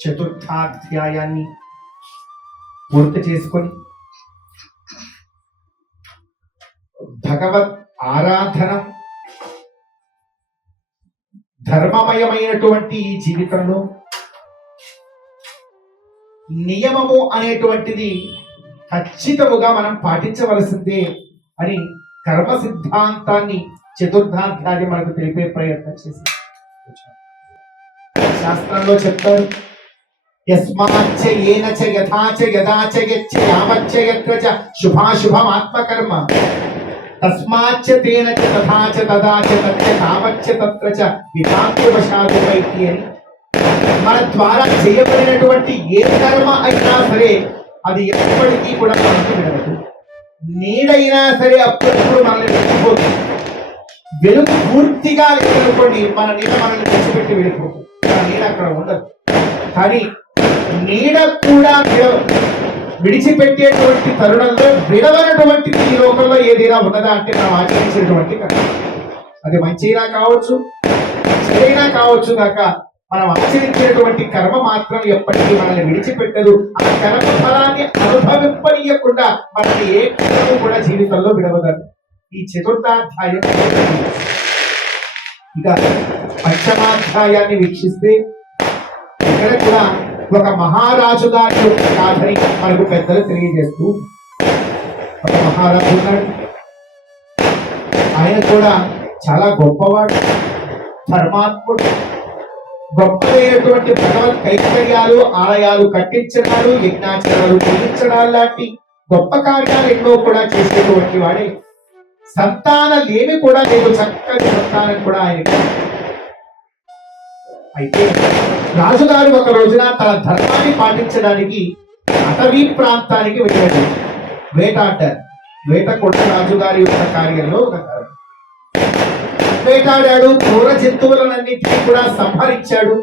చతుర్థాధ్యాయాన్ని పూర్తి చేసుకొని భగవత్ ఆరాధన ధర్మమయమైనటువంటి ఈ జీవితంలో నియమము అనేటువంటిది ఖచ్చితముగా మనం పాటించవలసిందే అని కర్మ సిద్ధాంతాన్ని చతుర్థాధ్యాయం మనకు తెలిపే ప్రయత్నం చేసి. శాస్త్రంలో చెప్తారు యస్మాచ్చ ఏన చ యథా యచ్చ యావచ్చ యత్ర చ శుభాశుభం తస్మాచ్చ తేన చ తథా చ తచ్చ తావచ్చ తత్ర చ విధాత్యవశాదు వైతి మన ద్వారా చేయబడినటువంటి ఏ కర్మ అయినా సరే అది ఎప్పటికీ కూడా మనకు విడవదు నీడైనా సరే అప్పుడప్పుడు మనల్ని విడిచిపోతుంది వెలుగు పూర్తిగా లేదనుకోండి మన నీడ మనల్ని విడిచిపెట్టి వెళ్ళిపోతుంది ఆ నీడ అక్కడ ఉండదు కానీ నీడ కూడా విడిచిపెట్టేటువంటి తరుణంలో విడవనటువంటిది ఈ లోకంలో ఏదైనా ఉన్నదా అంటే మనం ఆచరించినటువంటి కర్మ అది మంచిగా కావచ్చు చెడైనా కావచ్చు కాక మనం ఆచరించినటువంటి కర్మ మాత్రం ఎప్పటికీ మనల్ని విడిచిపెట్టదు. ఆ కర్మ ఫలాన్ని అనుభవింపనీయకుండా మనల్ని ఏ కర్మ కూడా జీవితంలో విడవదు. ఈ చతుర్థాధ్యాయం ఇక పంచమాధ్యాయాన్ని వీక్షిస్తే ఇక్కడ కూడా ఒక మహారాజు గారి యొక్క గాథని మనకు పెద్దలు తెలియజేస్తూ ఒక మహారాజు ఉన్నాడు. ఆయన కూడా చాలా గొప్పవాడు ధర్మాత్ముడు. గొప్పదైనటువంటి భగవత్ కైంకర్యాలు ఆలయాలు కట్టించడాలు యజ్ఞాచరణలు చేయించడాలు లాంటి గొప్ప కార్యాలు ఎన్నో కూడా చేసేటువంటి వాడే. సంతానం ఏమి కూడా లేదు చక్కటి సంతానం కూడా ఆయనకి. అయితే రాజుగారు ఒక రోజున తన ధర్మాన్ని పాటించడానికి అటవీ ప్రాంతానికి వెళ్ళాడు. వేటాడారు వేట కొట్ట రాజుగారి యొక్క కార్యంలో ఒక వేటాడాడు. క్రూర జంతువులన్నింటినీ కూడా సంహరించాడు.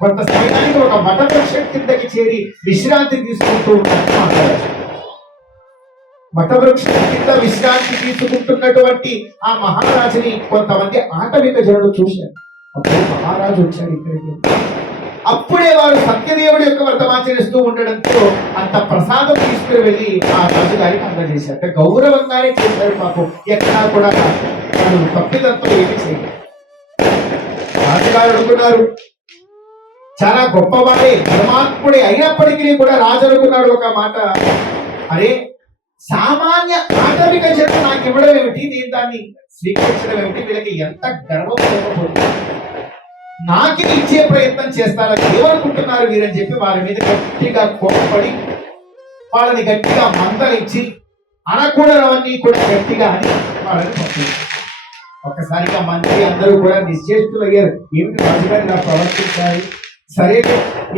కొంత సమయానికి ఒక వటవృక్షం కిందకి చేరి విశ్రాంతి తీసుకుంటూ ఉన్నాడు వటవృక్షం కింద విశ్రాంతి తీసుకుంటున్నటువంటి ఆ మహారాజుని కొంతమంది ఆటవిక జనుడు చూశారు. అప్పుడు మహారాజు వచ్చాడు ఇక్కడికి. అప్పుడే వారు సత్యదేవుడి యొక్క వర్తమాచరిస్తూ ఉండడంతో అంత ప్రసాదం తీసుకుని వెళ్ళి ఆ రాజుగారికి అందజేశారు. గౌరవంగానే చేశారు పాపం. ఎక్కడా కూడా వాళ్ళు తప్పిదంతో ఏమి చేయలేదు. రాజుగారు అనుకున్నారు చాలా గొప్పవాడే ధర్మాత్ముడే అయినప్పటికీ కూడా రాజు అనుకున్నాడు ఒక మాట. అరే సామాన్య ఆటవిక జన్మ నాకు ఇవ్వడం ఏమిటి? నేను దాన్ని స్వీకరించడం ఏమిటి? వీళ్ళకి ఎంత గర్వం లేకపోతుంది నాకి ఇచ్చే ప్రయత్నం చేస్తారా? ఏమనుకుంటున్నారు వీరని చెప్పి వారి మీద గట్టిగా కోపపడి వాళ్ళని గట్టిగా మందలించి అనకూడనవన్నీ కూడా గట్టిగా అని వాళ్ళని పంపించారు. ఒక్కసారిగా మంత్రి అందరూ కూడా నిశ్చేష్టులు అయ్యారు. ఏమిటి రాజుగారి ఇలా ప్రవర్తించారు? సరే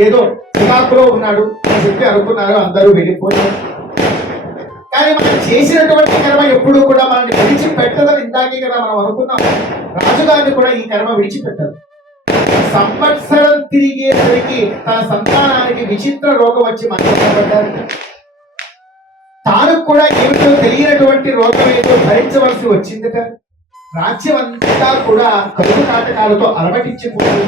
ఏదో చికాకులో ఉన్నాడు అని చెప్పి అనుకున్నారు అందరూ వెళ్ళిపోయారు. కానీ మనం చేసినటువంటి కర్మ ఎప్పుడు కూడా మనల్ని విడిచిపెట్టదని ఇందాకే కదా మనం అనుకున్నాం. రాజుగారిని కూడా ఈ కర్మ విడిచిపెట్టదు. సంవత్సరం తిరిగేసరికి తన సంతానానికి విచిత్ర రోగం వచ్చి మంచబడ్డారు తాను కూడా ఏమిటో తెలియనటువంటి రోగం ఏదో భరించవలసి వచ్చిందట. రాజ్యం అంతా కూడా కరువు నాటకాలతో అలవటించిపోతుంది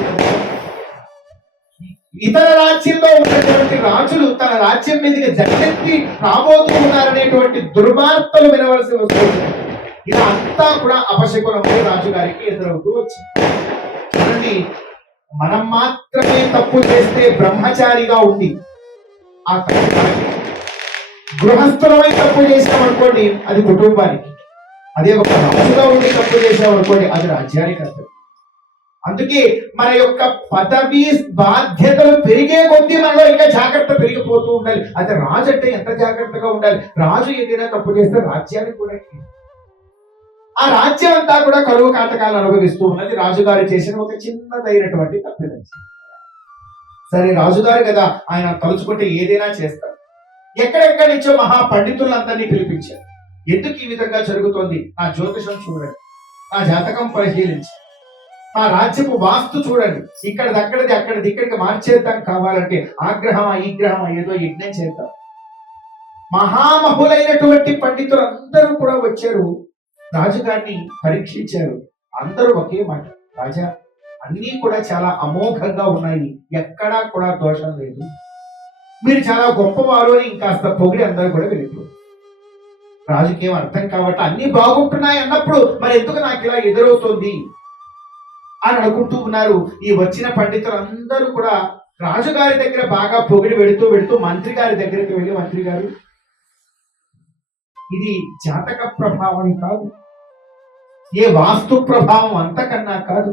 ఇతర రాజ్యంలో ఉన్నటువంటి రాజులు తన రాజ్యం మీదకి జగెత్తి రాబోతూ ఉన్నారనేటువంటి దుర్వార్తలు వినవలసి వస్తుంది. ఇలా అంతా కూడా అపశకునము రాజుగారికి ఎదురవుతూ వచ్చింది. మనం మాత్రమే తప్పు చేస్తే బ్రహ్మచారిగా ఉంది ఆ తప్పు గృహస్థులమై తప్పు చేసాం అనుకోండి అది కుటుంబానికి. అదే ఒక రాజుగా ఉండి తప్పు చేసాం అనుకోండి అది రాజ్యానికి అర్థం. అందుకే మన యొక్క పదవి బాధ్యతలు పెరిగే కొద్దీ మనలో ఇంకా జాగ్రత్త పెరిగిపోతూ ఉండాలి. అది రాజు అంటే ఎంత జాగ్రత్తగా ఉండాలి? రాజు ఏదైనా తప్పు చేస్తే రాజ్యానికి కూడా ఆ రాజ్యం అంతా కూడా కరువు కాటకాలు అనుభవిస్తూ ఉన్నది. రాజుగారు చేసిన ఒక చిన్నదైనటువంటి తప్పిదం. సరే రాజుగారు కదా ఆయన తలుచుకుంటే ఏదైనా చేస్తారు. ఎక్కడెక్కడి నుంచో మహా పండితులందరినీ పిలిపించారు. ఎందుకు ఈ విధంగా జరుగుతోంది? నా జ్యోతిషం చూడండి. నా జాతకం పరిశీలించి మా రాజ్యపు వాస్తు చూడండి. ఇక్కడ అక్కడిది అక్కడ ఇక్కడికి మార్చేద్దాం కావాలంటే ఆగ్రహమా ఈ గ్రహమా ఏదో యజ్ఞం చేద్దాం. మహామహులైనటువంటి పండితులు అందరూ కూడా వచ్చారు. రాజుగారిని పరీక్షించారు. అందరూ ఒకే మాట. రాజా అన్నీ కూడా చాలా అమోఘంగా ఉన్నాయి. ఎక్కడా కూడా దోషం లేదు. మీరు చాలా గొప్పవారు అని ఇంకాస్త పొగిడి అందరూ కూడా వెళ్ళిపోయారు. రాజుకి ఏం అర్థం కాబట్టి అన్ని బాగుంటున్నాయి అన్నప్పుడు మరి ఎందుకు నాకు ఇలా ఎదురవుతుంది? అని అనుకుంటూ ఉన్నారు. ఈ వచ్చిన పండితులందరూ కూడా రాజుగారి దగ్గర బాగా పొగిడి పెడుతూ పెడుతూ మంత్రి గారి దగ్గరికి వెళ్ళి మంత్రి గారు ఇది జాతక ప్రభావం కాదు. ఏ వాస్తు ప్రభావం అంతకన్నా కాదు.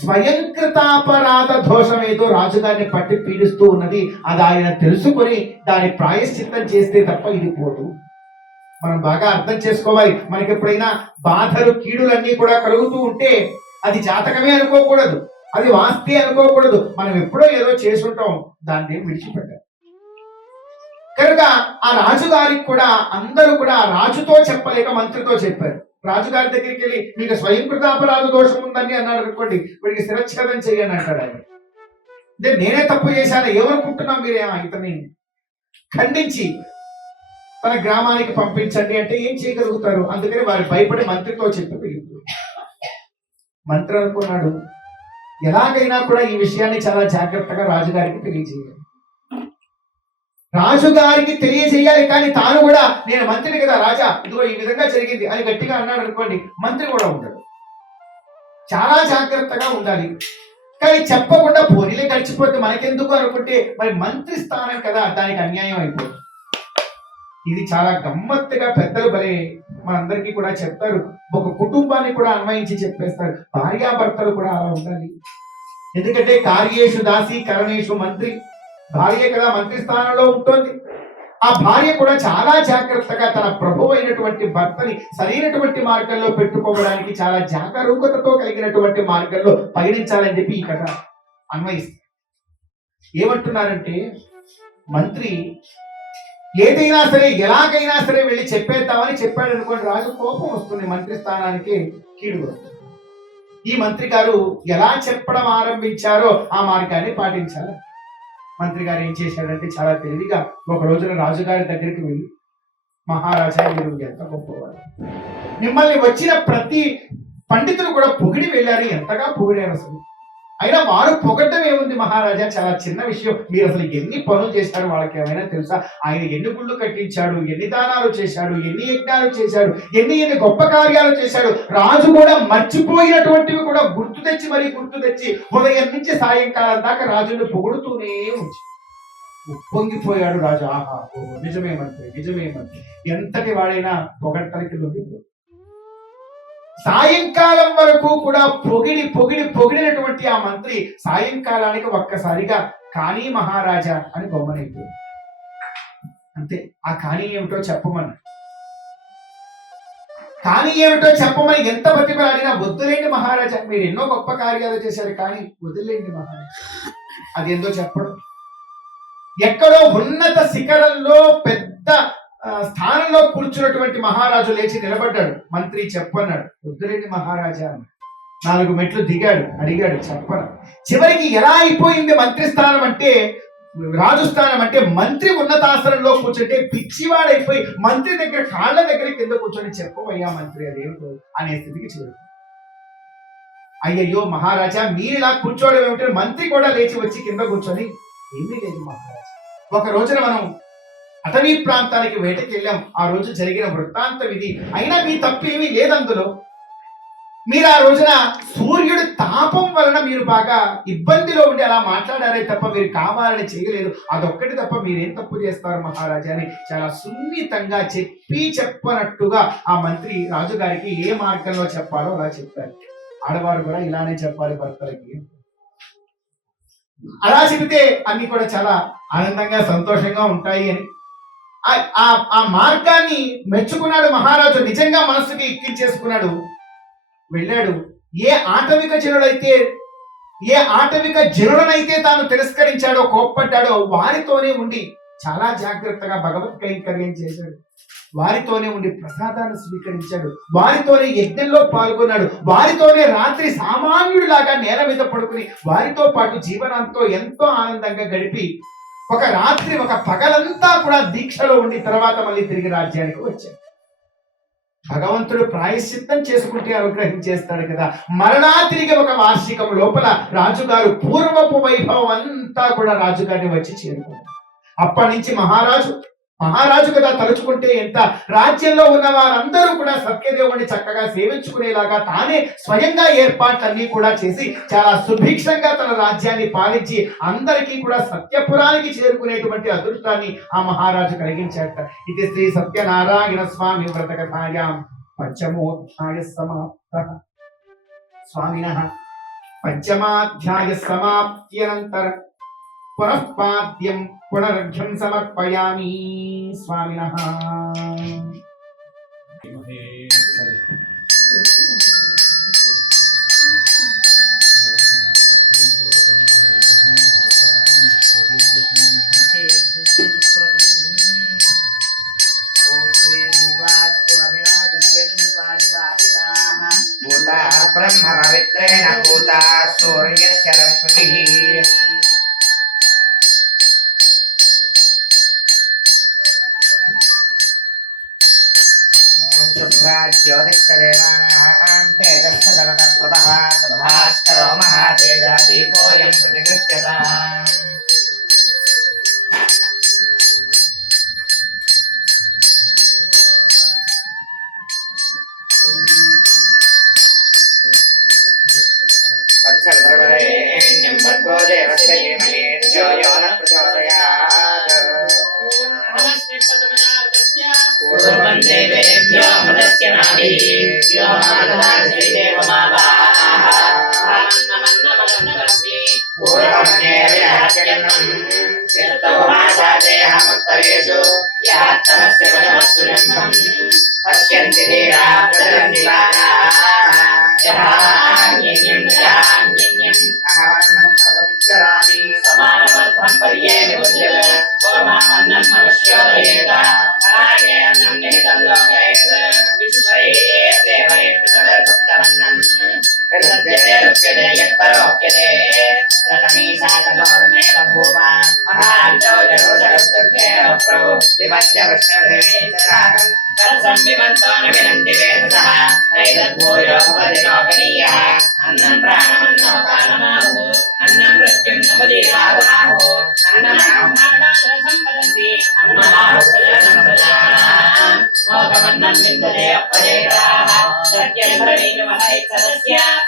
స్వయంకృతాపరాధ దోషం ఏదో రాజుగారిని పట్టి పీడిస్తూ ఉన్నది. అది ఆయన తెలుసుకొని దాని ప్రాయశ్చిత్తం చేస్తే తప్ప ఇది పోదు. మనం బాగా అర్థం చేసుకోవాలి. మనకి ఎప్పుడైనా బాధలు కీడులన్నీ కూడా కలుగుతూ ఉంటే అది జాతకమే అనుకోకూడదు. అది వాస్తి అనుకోకూడదు. మనం ఎప్పుడో ఏదో చేసుంటాం. దాన్ని విడిచిపెట్టాలి కనుక ఆ రాజుగారికి కూడా అందరూ కూడా రాజుతో చెప్పలేక మంత్రితో చెప్పారు. రాజుగారి దగ్గరికి వెళ్ళి మీకు స్వయంకృతాపరాధ దోషం ఉందని అన్నాడు అనుకోండి. వీడికి శిరచ్ఛేదం చేయని అంటాడు ఆయన. అంటే నేనే తప్పు చేశాను. ఏమనుకుంటున్నాం మీరేమో ఇతని ఖండించి తన గ్రామానికి పంపించండి అంటే ఏం చేయగలుగుతారు? అందుకని వారు భయపడి మంత్రితో చెప్పి మంత్రి అనుకున్నాడు. ఎలాగైనా కూడా ఈ విషయాన్ని చాలా జాగ్రత్తగా రాజుగారికి తెలియజేయాలి. రాజుగారికి తెలియజేయాలి కానీ తాను కూడా నేను మంత్రిని కదా రాజా ఇదిగో ఈ విధంగా జరిగింది అని గట్టిగా అన్నాడు అనుకోండి మంత్రి కూడా ఉండడు. చాలా జాగ్రత్తగా ఉండాలి. కానీ చెప్పకుండా పోనీలే గడిచిపోతే మనకెందుకు అనుకుంటే మరి మంత్రి స్థానం కదా దానికి అన్యాయం అయిపోతుంది. ఇది చాలా గమ్మత్తుగా పెద్దలు భలే అందరికీ కూడా చెప్తారు. ఒక కుటుంబాన్ని కూడా అన్వయించి చెప్పేస్తారు. భార్యాభర్తలు కూడా అలా ఉండాలి. ఎందుకంటే కార్యేషు దాసి కరణేషు మంత్రి. భార్య కదా మంత్రి స్థానంలో ఉంటుంది. ఆ భార్య కూడా చాలా జాగ్రత్తగా తన ప్రభు అయినటువంటి భర్తని సరైనటువంటి మార్గంలో పెట్టుకోవడానికి చాలా జాగరూకతతో కలిగినటువంటి మార్గంలో పయనించాలని చెప్పి ఈ కథ అన్వయిస్తారు ఏమంటున్నారంటే మంత్రి ఏదైనా సరే ఎలాగైనా సరే వెళ్ళి చెప్పేద్దామని చెప్పాడు అనుకోండి. రాజు కోపం వస్తుంది. మంత్రి స్థానానికి కీడు వస్తుంది. ఈ మంత్రి గారు ఎలా చెప్పడం ఆరంభించారో ఆ మార్గాన్ని పాటించాలి. మంత్రి గారు ఏం చేశాడంటే చాలా తెలివిగా ఒక రోజున రాజుగారి దగ్గరికి వెళ్ళి మహారాజా మీరు ఎంత గొప్పవారు. మిమ్మల్ని వచ్చిన ప్రతి పండితులు కూడా పొగిడి వెళ్ళారు. ఎంతగా పొగిడారు అసలు? అయినా వారు పొగడ్డం ఏముంది మహారాజా? చాలా చిన్న విషయం. మీరు అసలు ఎన్ని పనులు చేశారు వాళ్ళకి ఏమైనా తెలుసా? ఆయన ఎన్ని గుళ్ళు కట్టించాడు ఎన్ని దానాలు చేశాడు ఎన్ని యజ్ఞాలు చేశాడు ఎన్ని ఎన్ని గొప్ప కార్యాలు చేశాడు. రాజు కూడా మర్చిపోయినటువంటివి కూడా గుర్తు తెచ్చి మరీ గుర్తు తెచ్చి ఉదయం నుంచి సాయంకాలం దాకా రాజుని పొగుడుతూనే ఉంచి ఉప్పొంగిపోయాడు రాజు. ఆహా ఓ నిజమేమంటే మంత్రి ఎంతటి వాడైనా పొగడ్తలకి లొంగిపోయాడు. సాయంకాలం వరకు కూడా పొగిడి పొగిడి పొగిడినటువంటి ఆ మంత్రి సాయంకాలానికి ఒక్కసారిగా కానీ మహారాజా అని బొమ్మనైపోయింది అంతే. ఆ కానీ ఏమిటో చెప్పమని. కానీ ఏమిటో చెప్పమని ఎంత బతిమలాడినా వద్దులేండి మహారాజా. మీరు ఎన్నో గొప్ప కార్యాలు చేశారు కానీ వదిలేండి మహారాజా. అది ఎంతో చెప్పడం. ఎక్కడో ఉన్నత శిఖరంలో పెద్ద స్థానంలో కూర్చున్నటువంటి మహారాజు లేచి నిలబడ్డాడు. మంత్రి చెప్పన్నాడు వద్దులేండి మహారాజా నాలుగు మెట్లు దిగాడు అడిగాడు చెప్పను చివరికి ఎలా అయిపోయింది మంత్రి స్థానం అంటే రాజు స్థానం అంటే మంత్రి ఉన్నతాసనంలో కూర్చుంటే పిచ్చివాడైపోయి మంత్రి దగ్గర కాళ్ళ దగ్గర కింద కూర్చొని చెప్పవయ్యా మంత్రి అదేమిటో అనే స్థితికి చేరు అయ్యయ్యో మహారాజా మీరు ఇలా కూర్చోవడం ఏమిటో మంత్రి కూడా లేచి వచ్చి కింద కూర్చొని ఏమీ లేదు మహారాజా. ఒక రోజున మనం అటవీ ప్రాంతానికి వేటకి వెళ్ళాం. ఆ రోజు జరిగిన వృత్తాంతం ఇది అయినా మీ తప్పేమీ లేదందులో. మీరు ఆ రోజున సూర్యుడి తాపం వలన మీరు బాగా ఇబ్బందిలో ఉండి అలా మాట్లాడారే తప్ప మీరు కావాలని చేయలేదు. అదొక్కటి తప్ప మీరేం తప్పు చేస్తారు మహారాజా అని చాలా సున్నితంగా చెప్పి చెప్పనట్టుగా ఆ మంత్రి రాజుగారికి ఏ మార్గంలో చెప్పాలో అలా చెప్పారు. ఆడవారు కూడా ఇలానే చెప్పాలి భర్తలకి. అలా చెబితే అన్ని కూడా చాలా ఆనందంగా సంతోషంగా ఉంటాయి అని ఆ- ఆ- మార్గాన్ని మెచ్చుకున్నాడు మహారాజు. నిజంగా మనసుకి ఎక్కించేసుకున్నాడు. వెళ్ళాడు. ఏ ఆటవిక జనుడైతే ఏ ఆటవిక జనుడనైతే తాను తిరస్కరించాడో కోప్పడ్డాడో వారితోనే ఉండి చాలా జాగ్రత్తగా భగవత్ కైంకర్యం చేశాడు. వారితోనే ఉండి ప్రసాదాన్ని స్వీకరించాడు. వారితోనే యజ్ఞంలో పాల్గొన్నాడు. వారితోనే రాత్రి సామాన్యుడిలాగా నేల మీద పడుకుని వారితో పాటు జీవనంతో ఎంతో ఆనందంగా గడిపి ఒక రాత్రి ఒక పగలంతా కూడా దీక్షలో ఉండి తర్వాత మళ్ళీ తిరిగి రాజ్యానికి వచ్చాడు. భగవంతుడు ప్రాయశ్చిత్తం చేసుకుంటే అనుగ్రహం చేస్తాడు కదా. మరణా తిరిగి ఒక వార్షికం లోపల రాజుగారు పూర్వపు వైభవం అంతా కూడా రాజుగారిని వచ్చి చేరుకున్నాడు అప్పటి నుంచి మహారాజు మహారాజు కదా తలుచుకుంటే ఎంత రాజ్యంలో ఉన్న వారందరూ కూడా సత్యదేవుని చక్కగా సేవించుకునేలాగా తానే స్వయంగా ఏర్పాట్లన్నీ కూడా చేసి చాలా సుభిక్షంగా తన రాజ్యాన్ని పాలించి అందరికీ కూడా సత్యపురానికి చేరుకునేటువంటి అదృష్టాన్ని ఆ మహారాజు కలిగించాట ఇది శ్రీ సత్యనారాయణ స్వామి వ్రత కథాయాం పంచమోధ్యాయ సమాప్త. స్వామిన పంచమాధ్యాయ సమాప్త్యనంతరం. पुनःपाद्यं पुनरघ्यं समर्पयामि स्वामिनः। ब्रह्म ब्रह्मपवित्रेण भूता सूर्यस्य रश्मिः। पूर्वं देवेभ्यो मदस्य नाभिः यो मानदासि ప్రభు విమర్శ వృక్షరాగం తత్సంవిమంతో నవినంది సత్యం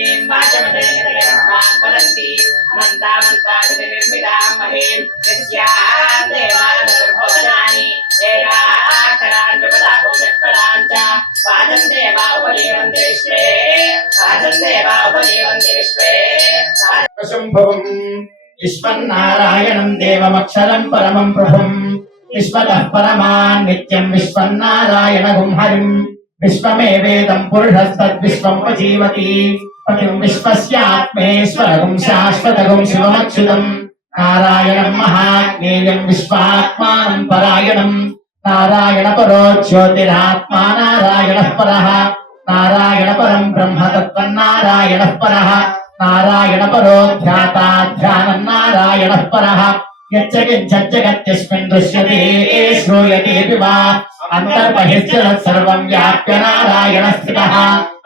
శంభవం విశ్వన్నారాయణం దేవమక్షరం పరమం ప్రభుం. విశ్వతః పరమాన్ నిత్యం విశ్వన్నారాయణ గుంహరిం విశ్వమే వేదం పురుషస్తద్విశ్వం జీవతి పతిం విశ్వస్యాత్మేశ్వరగుం శాశ్వతగుం శివమచ్యుతం నారాయణం మహాజ్ఞేయం విశ్వాత్మానం పరాయణం నారాయణ పరో జ్యోతిరాత్మా నారాయణ పరః నారాయణ పరం బ్రహ్మ తత్వన్నారాయణ పరః నారాయణ పరో ధ్యాతా ధ్యానం నారాయణ పరః యచ్చ కించచ్చగత్యస్మిన్ దృశ్యతే శ్రూయతే వా అంతర్బహిశ్చరత్ సర్వం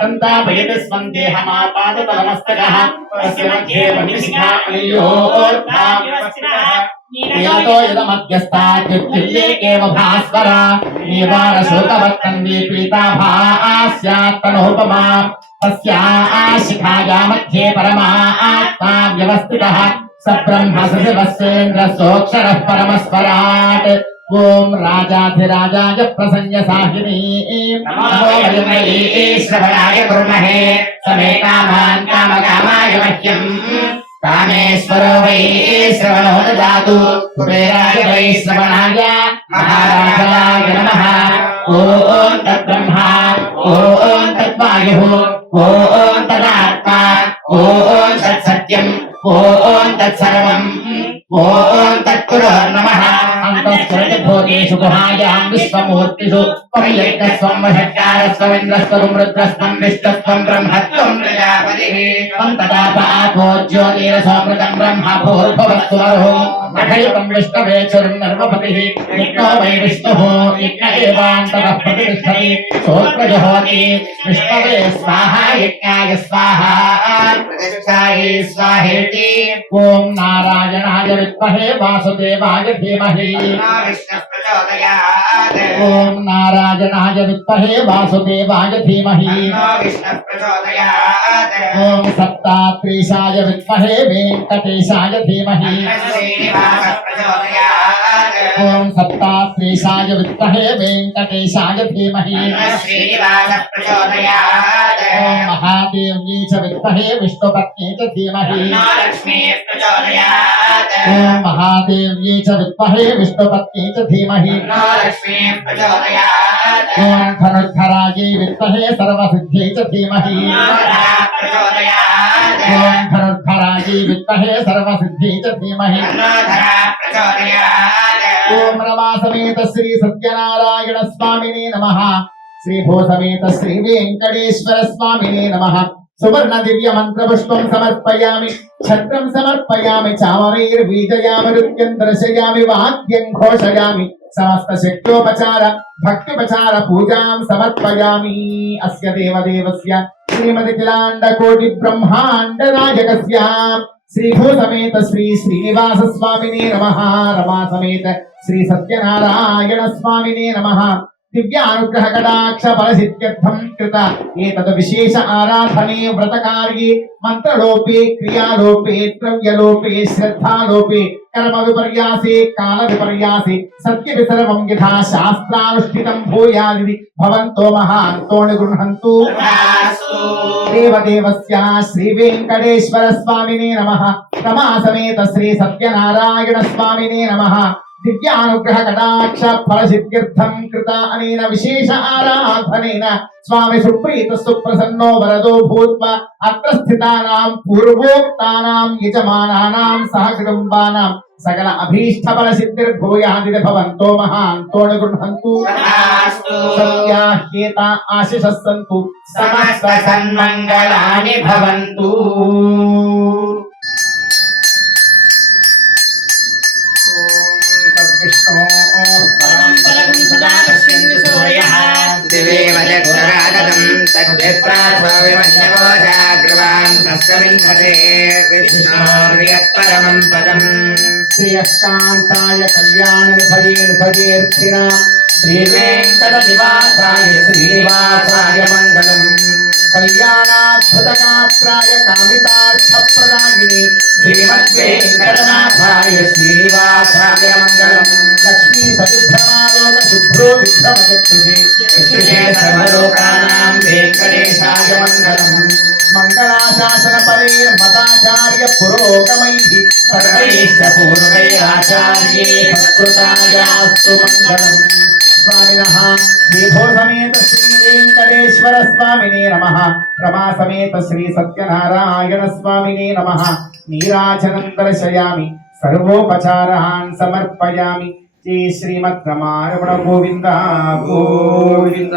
सन्तापयतस्वम् देहमापादतलमस्तकः तस्य मध्ये नियतो यदमध्यस्ताद्युत्लेकेव भास्कर निवारशोकवर्तन्वी पीताभास्यात्तनोपमा तस्या शिखाया मध्ये परमा आत्मा व्यवस्थितः। स ब्रह्म सशिवस्येन्द्र सोऽक्षरः परमस्वराट्। ॐ राजाधिराजाय సోక్షరः పరమస్వరాట్ ఓం రాజాధిరాజాయ ప్రసంగ సాహిని నమో వయమయీ శ్రవణాయ కుర్మహే సమే కామాన్ కామకామాయ మహ్యం. కామేశ్వరో వై శ్రవణో దదాతు కుబేరాయ వై శ్రవణాయ మహారాజాయ నమః. ఓం తద్బ్రహ్మ ఓం తద్వాయుః ఓం भूतेषु गुहायां विश्वमूर्तिषु परियज्ञस्वं वषट्कारस्वमिन्द्रस्वं रुद्रस्वं विष्णस्वं ब्रह्मत्वं प्रजापतिः त्वं तदापापो ज्योतिरसोमृतं ब्रह्म भूर्भवत्वरो अखयुतं विष्णवेक्षुरं नर्वपतिः विष्णो वै विष्णुः यज्ञ एवान्तरः प्रतिष्ठति सोऽप्रजहोति विष्णवे स्वाहा यज्ञाय स्वाहा ओम नारायण ॐ नारायणाय वासुदेवाय धीमहि। ॐ नारायणाय विद्महे वासुदेवाय धीमहि। ॐ सत्तात्रीशाय विद्महे वेंकटेशाय धीमहि। ॐ सत्तात्रीशाय विद्महे वेङ्कटेशाय धीमहि। ॐ महादेव्ये च विद्महे विष्णु వెంకటేశాయ ధీమహి శ్రీనివాస ప్రచోదయాత్ ఓం సప్తాత్రీశాయ విద్మహే వెంకటేశాయ ధీమహి శ్రీనివాస ప్రచోదయాత్ ఓం మహాదేవ్యై చ విద్మహే విష్ణుపత్ని చ ధీమహి లక్ష్మీ ప్రచోదయాత్ ఓం మహాదేవ్యై చ విద్మహే విష్ణుపత్ని చ ధీమహి లక్ష్మీ ప్రచోదయాత్ ఓం ధనుర్ధరాయై విద్మహే సర్వసిద్ధ్యై చ ధీమహి ప్రచోదయాత్ ఓం సువర్ణ దివ్య మంత్ర సమర్పయామి ఛత్రం సమర్పయామి చామరైర్బీజయామి నృత్యం దర్శయామి వాద్యం ఘోషయామి సమస్త శక్తోపచార భక్తిపచార పూజాం సమర్పయామి అస్య దేవదేవస్య శ్రీమతి కిలాండ కోటి బ్రహ్మాండ నాయకస్య శ్రీ భూ సమేత శ్రీ శ్రీనివాస స్వామినే నమ రమా సమేత శ్రీ సత్యనారాయణ స్వామినే నమ దివ్యానుగ్రహ కటాక్ష ఫలసిద్ధ్యర్థం కృత ఏతద్ విశేష ఆరాధనే వ్రతకార్యే మంత్రలోపే క్రియాలోపే ద్రవ్యలోపే శ్రద్ధాలోపే కర్మ విపర్యాసే కాల విపర్యాసే సత్య విసర్వం యథా శాస్త్రానుష్ఠితం భూయాది భవంతో మహాంతో నిగృహంతు దేవదేవస్య శ్రీ వెంకటేశ్వర స్వామినే నమ రమా సమేత శ్రీ సత్యనారాయణ స్వామినే నమ दिव्यानुग्रहकटाक्षफलसिद्ध्यर्थं कृता अनेन विशेष आराधनेन स्वामी सुप्रसन्नो वरदो भूत्वा अत्र स्थितानां पूर्वोक्तानां यजमानानां सकल अभीष्टफलसिद्धिर्भूयादिति भवन्तो महान्तोऽनुगृह्णन्तु सत्याह्येता आशिषः सन्तु भवन्तु। यक्षराजतम् तद्विप्रासविमन्यवोजाग्रवान् सस्यमिन्धते विष्णोर्यत्परमम् पदम् श्रियः कान्ताय कल्याणविभयेर्भगेर्थिरा श्रीवेङ्कटनिवासाय श्रीनिवासाय मङ्गलम् కళ్యాణాద్భుతగాత్రాయ కామితార్థప్రదాయిని శ్రీమద్వేంకటనాథాయ శ్రీవాసాయ మంగళం లక్ష్మీ సవిభ్రమాలోక శుభ్రో విభ్రమచక్షుషే చక్షుషే వెంకటేశాయ మంగళం మంగళాశాసన పరే పరైర్మతాచార్య పురోగమై సర్వైశ్చ పూర్వై ఆచార్యే భక్తాయాస్తు మంగళం స్వామినః శ్రీభోసమేత శ్రీ వెంకటేశ్వర స్వామిని నమ. రమా సమేత శ్రీ సత్యనారాయణ స్వామిని నమ. నీరాజనం దర్శయామి సర్వోపచారాన్ సమర్పయామి. జై శ్రీమద్ రమారమణ గోవింద గోవింద.